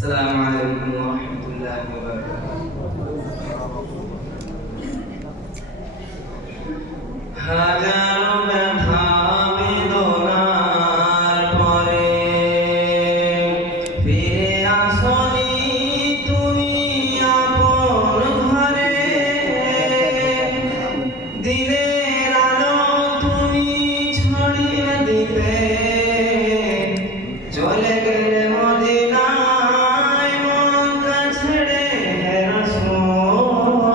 আসসালামু আলাইকুম ওয়া রাহমাতুল্লাহি ওয়া বারাকাতুহু। হাজারো ব্যথা বেদনার পরে ফিরে আসনি তুমি আপন ঘরে, দিনের আলো তুমি ছড়িয়ে দিতে চলে গেলে মদিনায় মক্কা ছেড়ে হে রাসূল।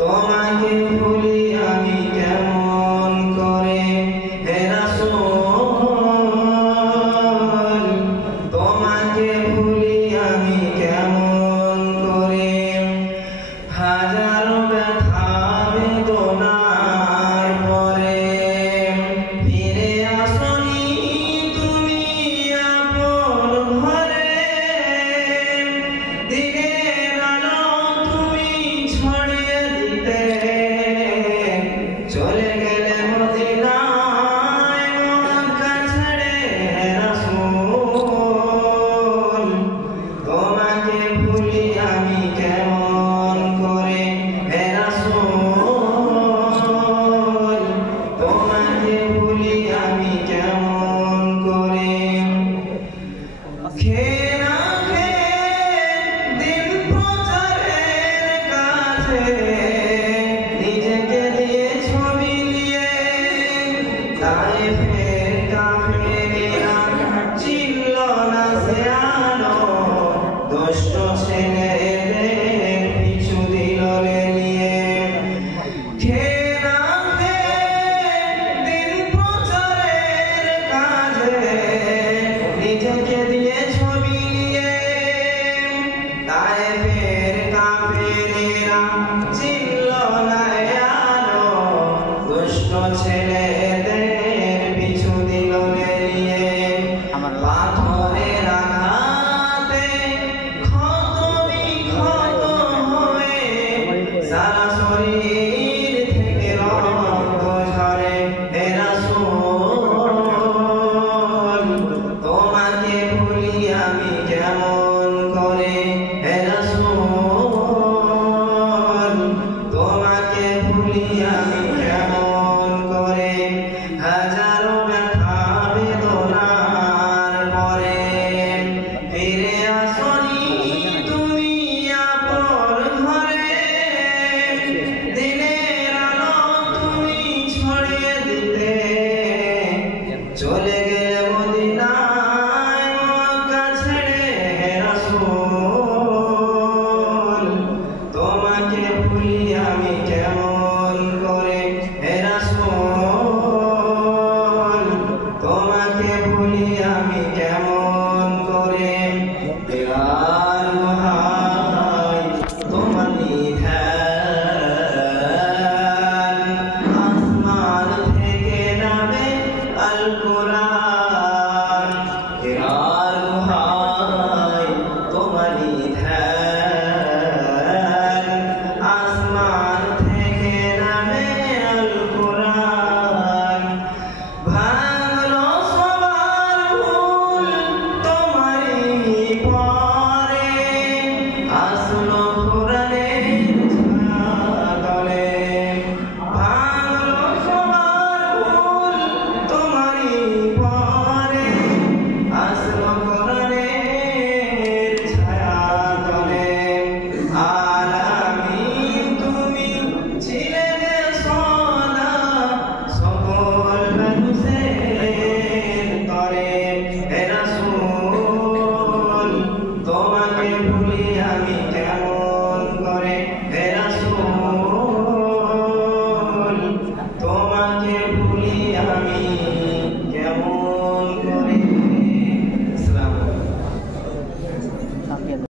তোমাকে ভুলি আমি কেমন করে হে রাসূল, তোমাকে ভুলি আমি কেমন করে। হাজারো ব্যথা বেদনার পরে ফিরে আসনি তুমি আপন ঘরে, দিনের আলো তুমি ছড়িয়ে দিতে চলে গেলে মদিনায় মক্কা ছেড়ে হে রাসূল। তোমাকে ভুলি আমি কেমন করে হে রাসূল, তোমাকে ভুলি আমি কেমন করে। খেয়ে না খেয়ে দিন প্রচারের কাছে নিজেকে দিয়ে ছবি দিয়ে তায়েফের কাফেরেরা চিনল না সে আলো, দুষ্ট ছেলেদের পিছু দিল নিয়ে। খেয়ে না খেয়ে দিন প্রচারের কাজে নিজেকে দিয়ে ছবি নিয়ে তায়েফের কাফেরেরা চিনল না আলো, দুষ্ট ছেলেদের পিছু দিল নিয়ে। পাথরের আঘাতে ক্ষত বিক্ষত হয়ে সারা শরীর থেকে রক্ত ঝরে হে রাসূল। তোমাকে ভুলি আমি কেমন করে হে রাসূল, তোমাকে ভুলি আমি কেমন করে। হাজারো ব্যথা বেদনার পরে ফিরে আসনি তুমি আপন ঘরে, দিনের আলো তুমি ছড়িয়ে দিতে চলে গেলে মদিনায় মক্কা ছেড়ে হে রাসূল। তোমাকে ভুলি আমি কেমন করে হে রাসূল, তোমাকে ভুলি আমি কেমন করে। বিরার গুহায় তোমার নিধান, আসমান থেকে নামে আল কোরআন।